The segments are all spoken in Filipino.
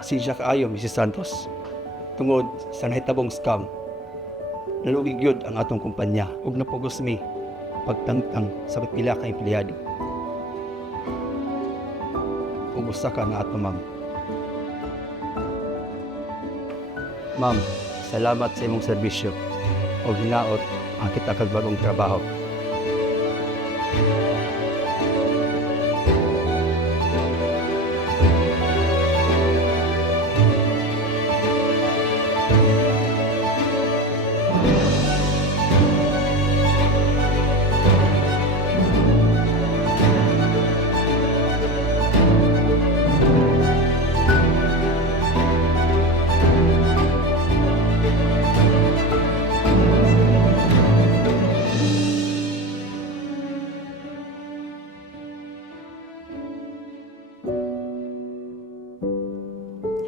Pasensya kaayo, Mrs. Santos. Tungod sa nahitabong scam, nalugig yun ang atong kumpanya ug napugos mi pagtangtang sa pila ka empleyado. Ug usa ka na ato, ma'am. Ma'am, salamat sa imong serbisyo ug hinaot ang kita kag bagong trabaho.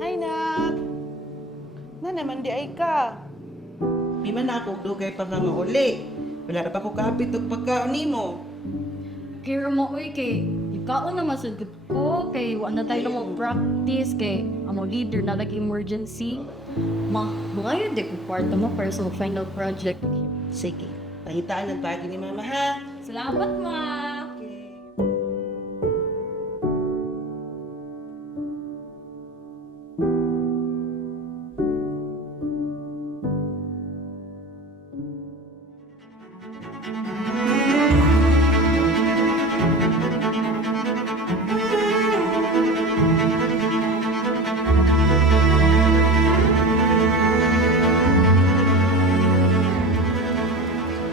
Hi, Nak! Na naman di ay ka. Di man na ako dugay pa nga mauli. Wala na pa ko kapit og pagkaon nimo. Kaya mo, uy, kay ikaw na masugot ko, kay wala na tayo mo practice, kay amo leader na lagi emergency. Mga yun, di ko kwarto mo para sa final project. Sige, pahitaan ang pagi ni Mama ha. Salamat, ma!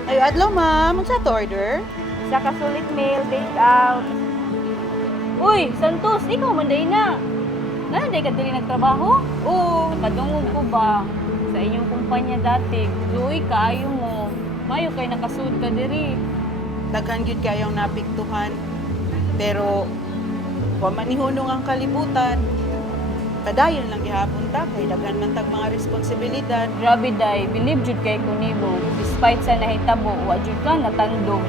Ayo, adlaw, ma'am. Magsa to order? Sa kasulit meal, take out. Uy, Santos, ikaw manday na. Nanday ka dili nagtrabaho? Oo. Nakadungog ko ba sa inyong kumpanya dati? Luoy kaayo mo. Mayo kay nakasuod ka diri. Daghan gyud kayong napiktuhan. Pero wa man ni hunong ang kalibutan. Padayon lang gihapon ta kay daghan man tag mga responsibilidad. Grabe day, believe jud kay ko nimo. Despite sa nahitabo, wa jud ka natandong.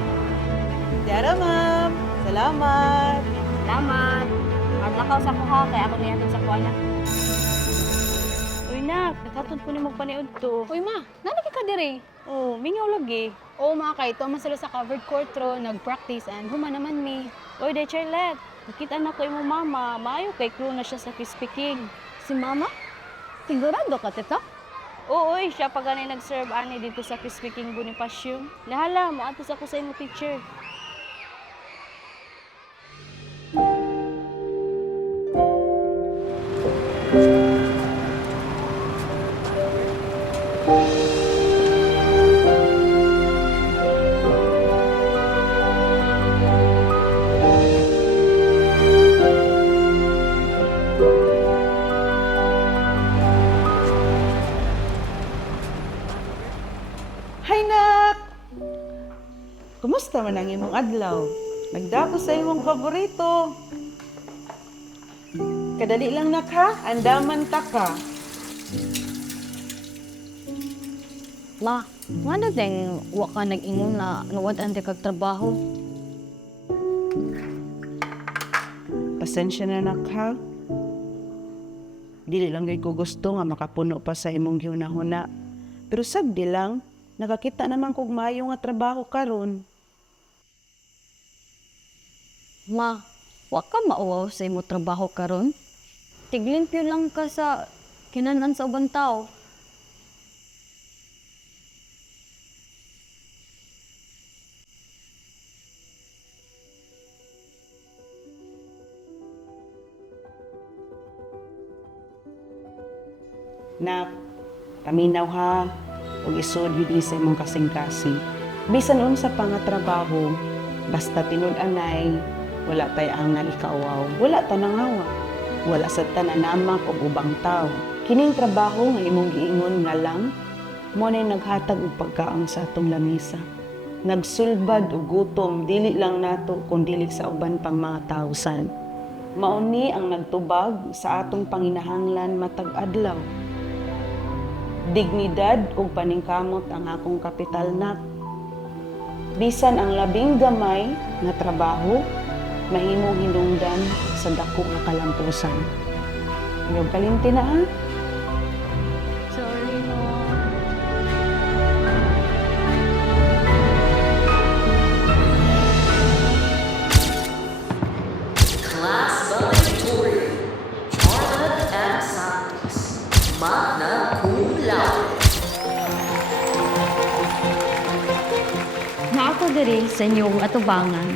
Diara, ma'am. Salamat. Salamat. Maglakaw sa kuha kay ako niya sa kuha na. Uy nak, nakatun ko ni magpaniod to. Uy ma, nalagi ka diri. Oh, mingaw lagi. Oo mga kay, ito man sila sa covered court ro, nag-practice and human naman mi. Oy, day Charlotte. Nakita na ko imong mama. Maayo kay crew na siya sa Crispy King. Si mama? Sigurado ka, tita? Oo, oy, siya pa ganay nag-serve ani dito sa Crispy King Bonifacio. Lahala, maatos ako sa imong picture. Hi, Nak! Kumusta man ang imong adlaw? Nagdako sa imong paborito. Kadali lang, Nak, ha? Andaman ta ka. Ma, wala din wa ka nag-ingon na nawadan di kag trabaho. Pasensya na, Nak, ha? Dili lang gay ko gusto nga makapuno pa sa imong gihuna-huna. Pero sagdi lang, nakakita naman kog maayo nga trabaho karon. Ma, wa ka mauwaw sa imo trabaho karon? Tiglimpyo lang ka sa kinanan sa ubang tao. Nak, paminaw ha, ug isod yun sa imong kasing-kasing. Bisan unsa pa nga trabaho, basta tinud-anay, wala tay angal ikawaw, wala ta nangawa, wala sa tananamak o ubang tao. Kining trabaho nga imong giingon nga lang, mo na naghatag og pagkaon sa atong lamisa. Nagsulbad og gutom, dili lang nato kung dili sa uban pang mga tausan. Mauni ang nagtubag sa atong panginahanglan matag adlaw. Dignidad ug paningkamot ang akong kapital, Nak. Bisan ang labing gamay nga trabaho, mahimong hinungdan sa dako nga kalampusan. Yung kalimti na ha. Sorry, no. Class valedictorian, Charlotte M. Santos, magna cum laude. Na ako diri sa inyong atubangan,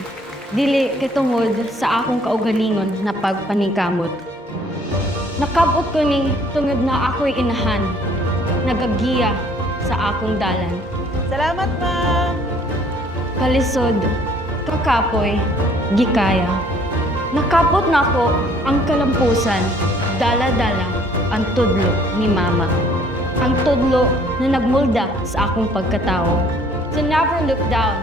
dili kay tungod sa akong kaugalingon na pagpaningkamot. Nakabot ko ni tungod na ako'y inahan, nagagiya sa akong dalan. Salamat, ma'am. Kalisod, kakapoy, gikaya. Nakapot na ako ang kalampusan, dala-dala ang tudlo ni Mama. Ang tudlo na nagmulda sa akong pagkatao. To never look down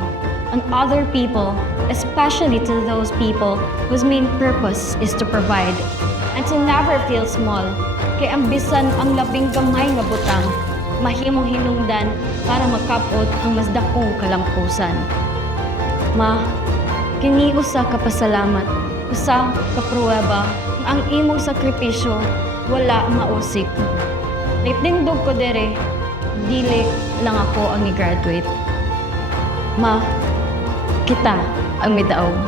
on other people, especially to those people whose main purpose is to provide. And to never feel small, kay ang bisan ang labing gamay nga butang, mahimong hinungdan para makapot ang mas dakong kalampusan. Ma, kini usa ka pasalamat, usa ka pruweba nga ang imong sakripisyo wala mausik. Naitindog ko dere, dili lang ako ang i-graduate. Ma, kita ang midaog.